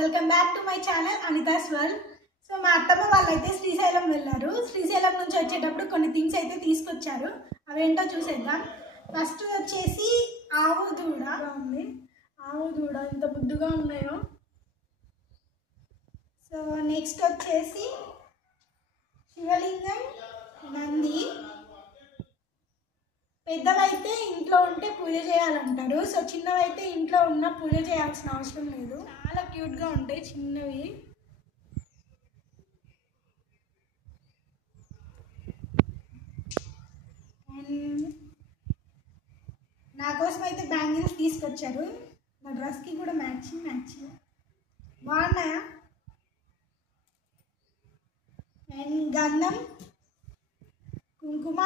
Welcome back to my channel Anita's world. So మా అత్తమ్మ వాళ్ళైతే శ్రీశైలం వెళ్ళారు. శ్రీశైలం నుంచి వచ్చేటప్పుడు కొన్ని థింగ్స్ అయితే తీసుకొచ్చారు. అవేంటో చూసేద్దాం. ఫస్ట్ వచ్చేసి ఆవు దూడ ఉంది. ఆవు దూడ ఇంత ముద్దుగా ఉన్నాయో. సో నెక్స్ట్ వచ్చేసి శివలింగం, నంది. పెద్దవైతే ఇంట్లో ఉంటే పూజ చేయాలంటారు. సో చిన్నవైతే ఇంట్లో ఉన్న పూజ చేయాల్సిన అవసరం లేదు. చాలా క్యూట్గా ఉంటాయి చిన్నవి. అండ్ నా కోసం అయితే బ్యాంగిల్స్ తీసుకొచ్చారు. నా డ్రెస్కి కూడా మ్యాచింగ్ బాగున్నాయా. అండ్ గంధం, కుంకుమ,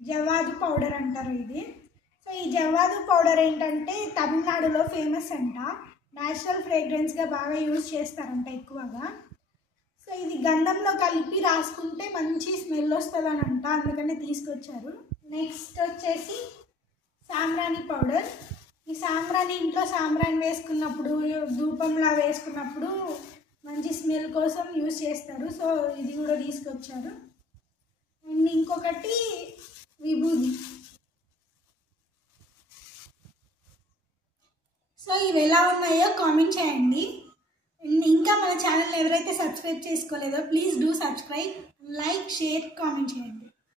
జవ్వాదు పౌడర్ అంటారు ఇది. సో ఈ జవ్వాదు పౌడర్ ఏంటంటే తమిళనాడులో ఫేమస్ అంట. న్యాచురల్ ఫ్రేగ్రెన్స్గా బాగా యూజ్ చేస్తారంట ఎక్కువగా. సో ఇది గంధంలో కలిపి రాసుకుంటే మంచి స్మెల్ వస్తుందని అంట, అందుకనే తీసుకొచ్చారు. నెక్స్ట్ వచ్చేసి సాంబ్రాణి పౌడర్. ఈ సాంబ్రాణి ఇంట్లో సాంబ్రాణి వేసుకున్నప్పుడు, ధూపంలా వేసుకున్నప్పుడు మంచి స్మెల్ కోసం యూజ్ చేస్తారు. సో ఇది కూడా తీసుకొచ్చారు. అండ్ ఇంకొకటి విభూది. సో ఇవి ఎలా ఉన్నాయో కామెంట్ చేయండి. అండ్ ఇంకా మన ఛానల్ ఎవరైతే సబ్స్క్రైబ్ చేసుకోలేదో please do subscribe, like, share, comment చేయండి.